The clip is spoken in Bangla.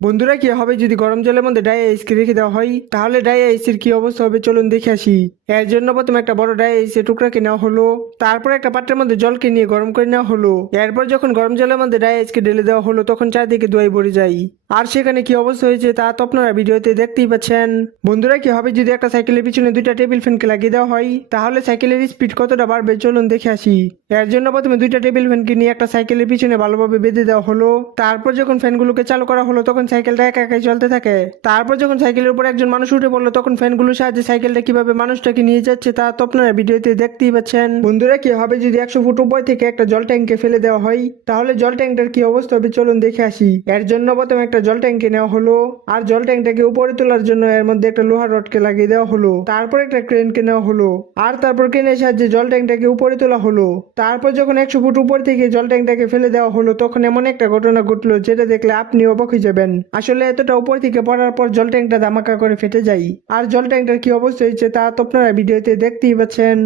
বন্ধুরা, কি হবে যদি গরম জলের মধ্যে ডায়া আইসকে রেখে দেওয়া হয়? তাহলে ডায়া আইসের কি অবস্থা হবে? চলুন দেখে আসি। এর জন্য প্রথমে একটা বড় ডায়া আইসের টুকরাকে নেওয়া হলো। তারপর একটা পাত্রের মধ্যে জলকে নিয়ে গরম করে নেওয়া হলো। এরপর যখন গরম জলের মধ্যে ডায়া আইসকে ঢেলে দেওয়া হলো, তখন চারদিকে দোয়াই ভরে যায়। আর সেখানে কি অবস্থা হয়েছে তা তো আপনারা ভিডিওতে দেখতেই পাচ্ছেন। বন্ধুরা, কি হবে যদি একটা সাইকেলের পিছনে দুইটা টেবিল ফ্যানকে লাগিয়ে দেওয়া হয়? তাহলে সাইকেলের স্পিড কতটা বাড়বে? চলুন দেখে আসি। এর জন্য প্রথমে দুইটা টেবিল ফ্যানকে নিয়ে একটা সাইকেলের পিছনে ভালোভাবে বেঁধে দেওয়া হলো। তারপর যখন ফ্যানগুলোকে চালু করা হলো, তখন সাইকেলটা একা একাই চলতে থাকে। তারপর যখন সাইকেলের উপর একজন মানুষ উঠে পড়ল, তখন ফ্যানগুলোর সাহায্যে সাইকেলটা কীভাবে মানুষটাকে নিয়ে যাচ্ছে তা তো আপনারা ভিডিওতে দেখতেই পাচ্ছেন। বন্ধুরা, কি হবে যদি একশো ফুট উপর থেকে একটা জল ট্যাঙ্কে ফেলে দেওয়া হয়? তাহলে জল ট্যাঙ্কটার কি অবস্থা হবে? চলুন দেখে আসি। এর জন্য প্রথমে একটা জল ট্যাঙ্কে নেওয়া হলো। আর জল ট্যাঙ্কটাকে উপরে তোলার জন্য এর মধ্যে একটা লোহার রডকে লাগিয়ে দেওয়া হলো। তারপর একটা ক্রেনকে নেওয়া হলো। আর তারপর ক্রেনের সাহায্যে জল ট্যাঙ্কটাকে উপরে তোলা হলো। তারপর যখন একশো ফুট উপর থেকে জল ট্যাঙ্কটাকে ফেলে দেওয়া হলো, তখন এমন একটা ঘটনা ঘটলো যেটা দেখলে আপনি অবাক হয়ে যাবেন। আসলে এতটা উপর থেকে পড়ার পর জল ট্যাঙ্কটা ধামাকা করে ফেটে যায়। আর জল ট্যাঙ্কটার কি অবস্থা হয়েছে তা তো আপনারা ভিডিওতে দেখতেই পাচ্ছেন।